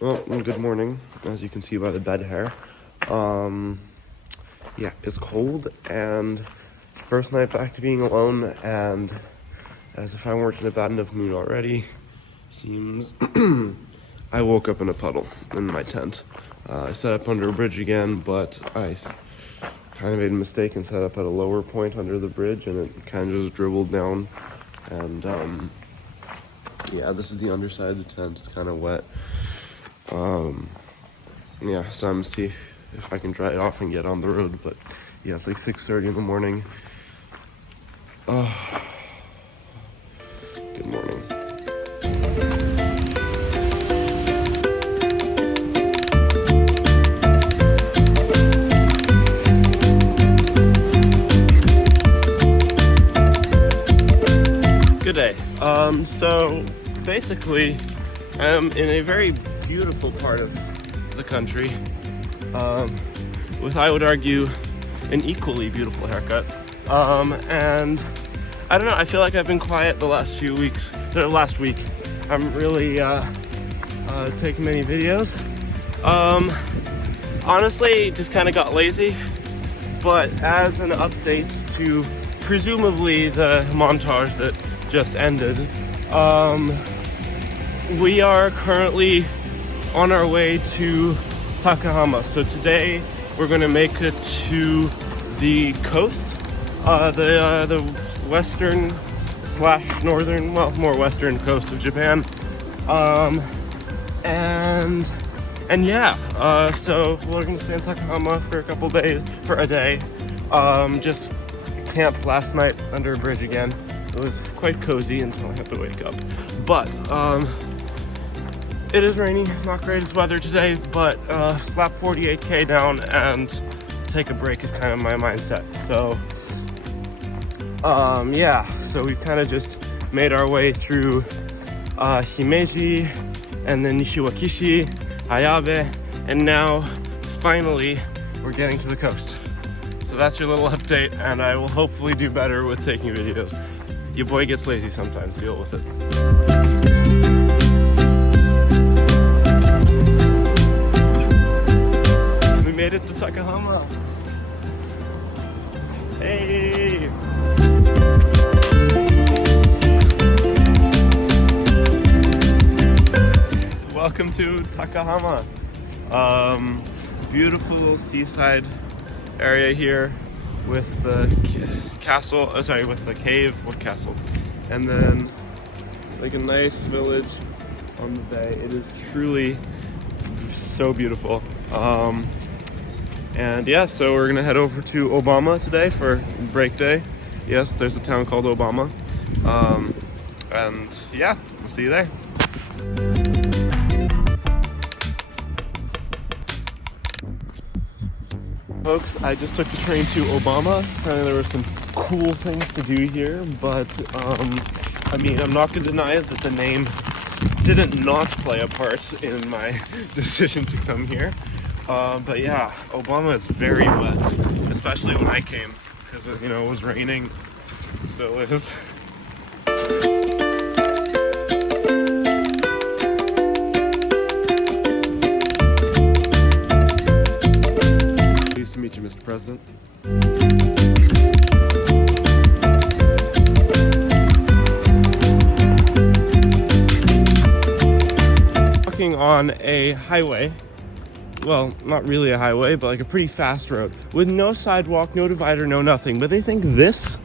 Well, good morning, as you can see by the bed hair. Yeah, it's cold, and first night back to being alone, and as if I weren't in a bad enough mood already, seems I woke up in a puddle in my tent. I set up under a bridge again, but I kind of made a mistake and set up at a lower point under the bridge, and it kind of just dribbled down, and yeah, this is the underside of the tent. It's kind of wet. Yeah, so I'm gonna see if I can dry it off and get on the road, but yeah, it's like 6:30 in the morning. Good morning. Good day. So basically, I'm in a very beautiful part of the country, with, I would argue, an equally beautiful haircut. And I don't know, I feel like I've been quiet the last few weeks, or last week. I'm really taking many videos. Honestly, just kind of got lazy, but as an update to presumably the montage that just ended, we are currently on our way to Takahama. So today we're going to make it to the coast, the western / northern, well, more western coast of Japan. And yeah, so we're going to stay in Takahama for a day. Just camped last night under a bridge again. It was quite cozy until I had to wake up. But it is rainy, not greatest weather today, but slap 48K down and take a break is kind of my mindset. So yeah, so we've kind of just made our way through Himeji and then Nishiwakishi, Hayabe, and now finally we're getting to the coast. So that's your little update, and I will hopefully do better with taking videos. Your boy gets lazy sometimes, deal with it. We made it to Takahama. Hey! Welcome to Takahama. Beautiful seaside area here with the castle, with the cave, what castle? And then it's like a nice village on the bay. It is truly so beautiful. And yeah, so we're gonna head over to Obama today for break day. Yes, there's a town called Obama. And yeah, we'll see you there. Folks, I just took the train to Obama. Apparently there were some cool things to do here, but I mean, I'm not gonna deny it that the name didn't not play a part in my decision to come here. But yeah, Obama is very wet, especially when I came, because it was raining. It still is. Pleased to meet you, Mr. President. Walking on a highway. Well, not really a highway, but like a pretty fast road with no sidewalk, no divider, no nothing. But they think this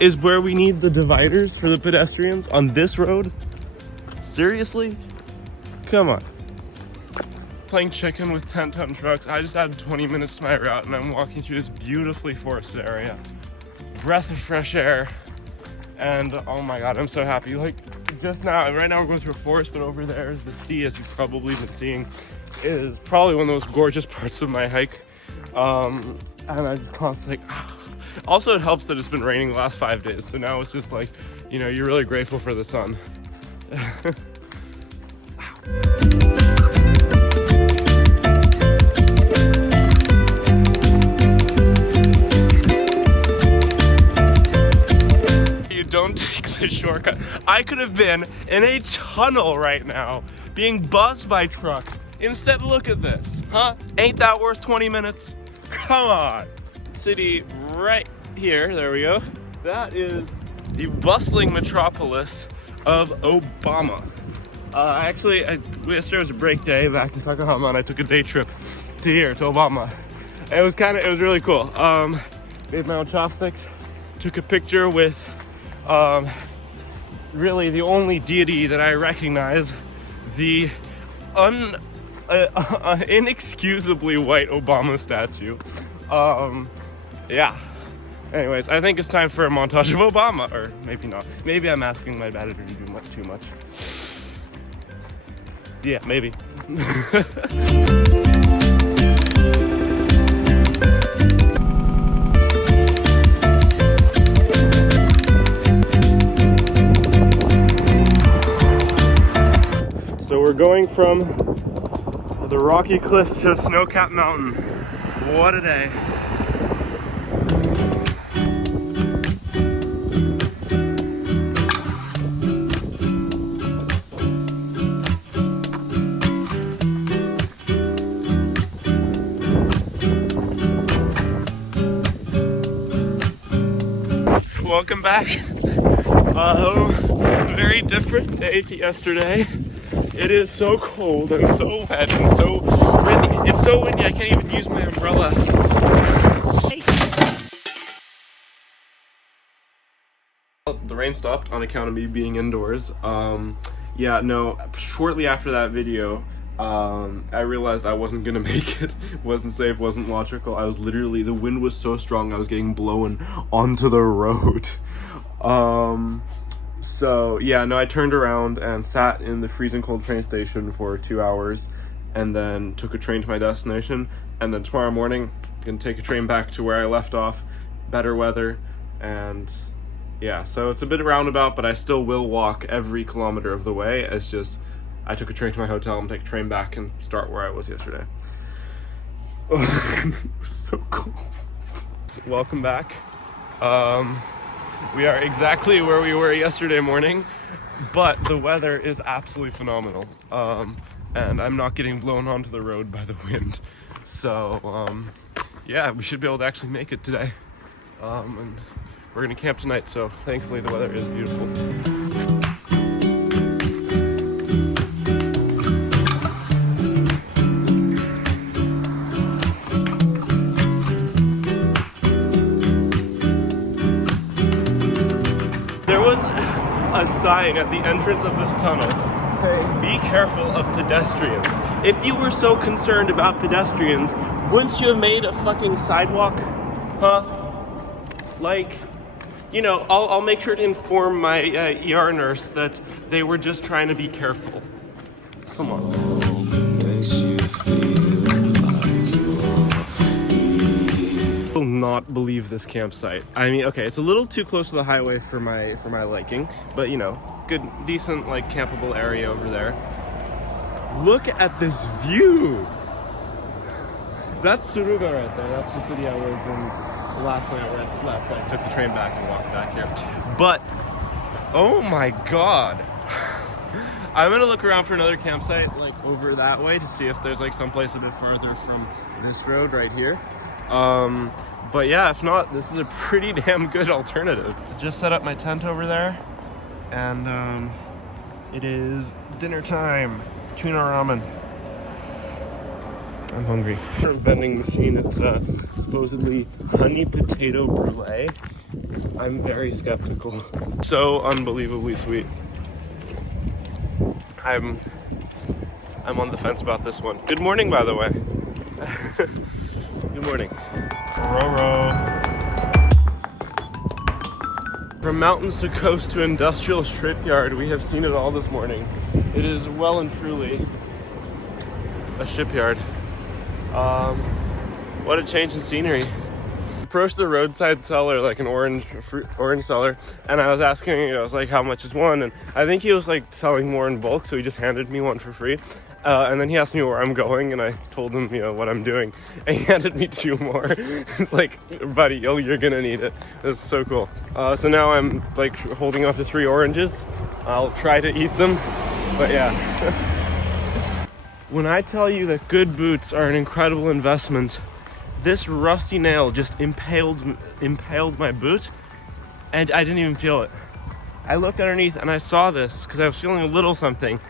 is where we need the dividers for the pedestrians on this road? Seriously? Come on. Playing chicken with 10-ton trucks. I just added 20 minutes to my route and I'm walking through this beautifully forested area. Breath of fresh air. And oh my God, I'm so happy. Like just now, right now we're going through a forest, but over there is the sea, as you've probably been seeing. It is probably one of the most gorgeous parts of my hike. And I just constantly, also it helps that it's been raining the last 5 days. So now it's just like, you're really grateful for the sun. Don't take the shortcut. I could have been in a tunnel right now, being buzzed by trucks, Instead, look at this, huh? Ain't that worth 20 minutes? Come on. City right here, there we go. That is the bustling metropolis of Obama. Yesterday was a break day back in Takahama, and I took a day trip to here, to Obama. It was really cool. Made my own chopsticks, took a picture with really the only deity that I recognize, the inexcusably white Obama statue. Yeah. Anyways, I think it's time for a montage of Obama, or maybe not. Maybe I'm asking my editor to do too much. Yeah, maybe. So we're going from the rocky cliffs to a snow-capped mountain. What a day. Welcome back. Very different day to yesterday. It is so cold and so wet and so windy. It's so windy I can't even use my umbrella. The rain stopped on account of me being indoors. Yeah, no, shortly after that video, I realized I wasn't gonna make it. Wasn't safe, wasn't logical. I was literally, the wind was so strong I was getting blown onto the road. So yeah, no, I turned around and sat in the freezing cold train station for 2 hours, and then took a train to my destination, and then tomorrow morning I'm gonna take a train back to where I left off. Better weather, and yeah, so it's a bit roundabout, but I still will walk every kilometer of the way. It's just I took a train to my hotel and take a train back and start where I was yesterday. Oh, it was so cold. So welcome back. We are exactly where we were yesterday morning, but the weather is absolutely phenomenal. And I'm not getting blown onto the road by the wind. So, yeah, we should be able to actually make it today. And we're gonna camp tonight, so thankfully the weather is beautiful. A sign at the entrance of this tunnel saying, "Be careful of pedestrians." If you were so concerned about pedestrians, wouldn't you have made a fucking sidewalk? Huh? Like, you know, I'll make sure to inform my ER nurse that they were just trying to be careful. Come on. I will not believe this campsite. I mean, okay, it's a little too close to the highway for my liking, but you know, good, decent, like, campable area over there. Look at this view. That's Suruga right there. That's the city I was in last night where I slept. I took the train back and walked back here. But oh my god. I'm gonna look around for another campsite like over that way to see if there's like someplace a bit further from this road right here. But yeah, if not, this is a pretty damn good alternative. Just set up my tent over there, and it is dinner time. Tuna ramen. I'm hungry. Vending machine, it's supposedly honey potato brulee. I'm very skeptical. So unbelievably sweet. I'm on the fence about this one. Good morning, by the way. Good morning. From mountains to coast to industrial shipyard, we have seen it all this morning. It is well and truly a shipyard. What a change in scenery. Approached the roadside seller, like an orange seller, and I was asking, you know, I was like, how much is one? And I think he was like selling more in bulk, so he just handed me one for free. And then he asked me where I'm going, and I told him, you know, what I'm doing, and he handed me 2 more. It's like, buddy, oh, you're gonna need it. It's so cool. So now I'm like holding on to 3 oranges. I'll try to eat them, but yeah. When I tell you that good boots are an incredible investment, this rusty nail just impaled my boot, and I didn't even feel it. I looked underneath and I saw this because I was feeling a little something,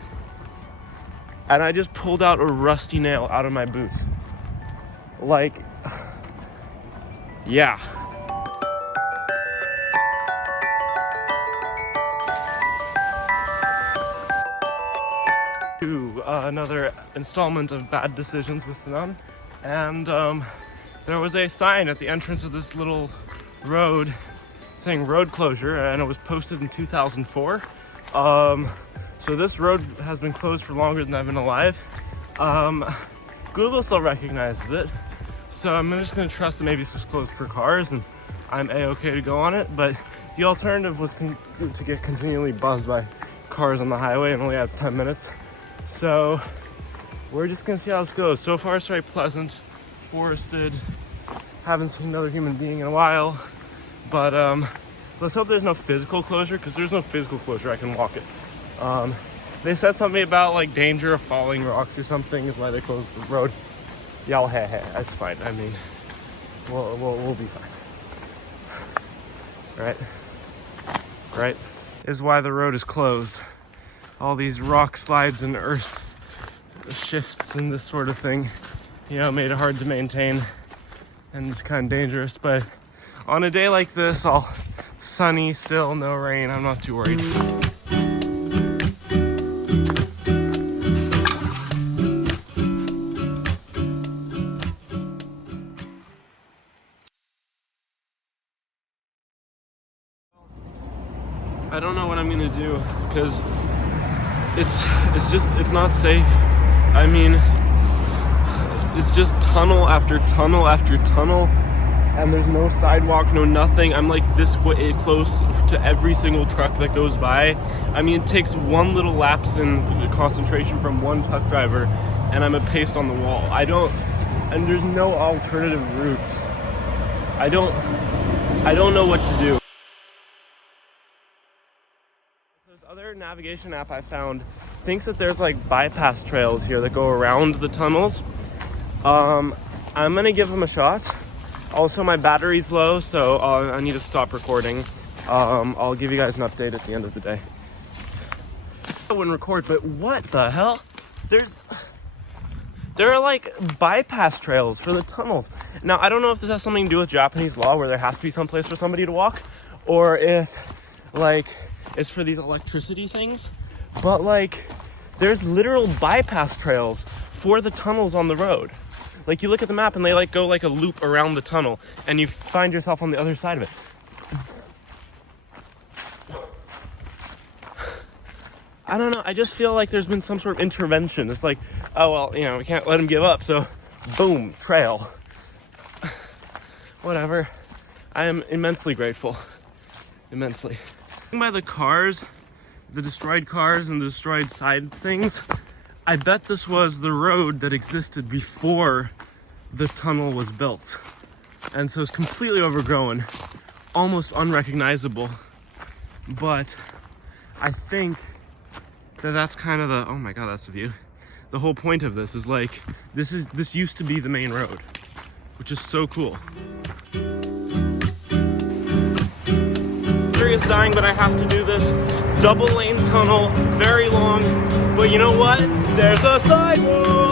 and I just pulled out a rusty nail out of my boot. Like, yeah. To another installment of bad decisions with Sanan, and there was a sign at the entrance of this little road saying road closure, and it was posted in 2004. So this road has been closed for longer than I've been alive. Google still recognizes it, so I'm just gonna trust that maybe it's just closed for cars and I'm a-okay to go on it. But the alternative was to get continually buzzed by cars on the highway, and only has 10 minutes. So we're just gonna see how this goes. So far it's very pleasant, forested, haven't seen another human being in a while, but let's hope there's no physical closure, because there's no physical closure. I can walk it. They said something about like danger of falling rocks or something is why they closed the road. Yeah, well, hey, that's fine. I mean, we'll be fine. Right is why the road is closed. All these rock slides and earth shifts and this sort of thing, made it hard to maintain, and it's kind of dangerous. But on a day like this, all sunny still, no rain, I'm not too worried. I don't know what I'm gonna do, because it's not safe. I mean, it's just tunnel after tunnel after tunnel, and there's no sidewalk, no nothing. I'm like this way close to every single truck that goes by. I mean, it takes one little lapse in concentration from one truck driver, and I'm a paste on the wall. And there's no alternative routes. I don't know what to do. This other navigation app I found thinks that there's like bypass trails here that go around the tunnels. I'm gonna give them a shot. Also, my battery's low, so I need to stop recording. I'll give you guys an update at the end of the day. I wouldn't record, but what the hell? There are like bypass trails for the tunnels. Now, I don't know if this has something to do with Japanese law where there has to be some place for somebody to walk, or if like it's for these electricity things, but like there's literal bypass trails for the tunnels on the road. Like, you look at the map and they like go like a loop around the tunnel, and you find yourself on the other side of it. I don't know, I just feel like there's been some sort of intervention. It's like, oh well, we can't let him give up, so boom, trail. Whatever. I am immensely grateful. Immensely. By the cars, the destroyed cars and the destroyed side things, I bet this was the road that existed before the tunnel was built. And so it's completely overgrown, almost unrecognizable. But I think that's kind of the, oh my god, that's the view. The whole point of this is like, this used to be the main road, which is so cool. Is dying, but I have to do this double lane tunnel, very long, but you know what? There's a sidewalk!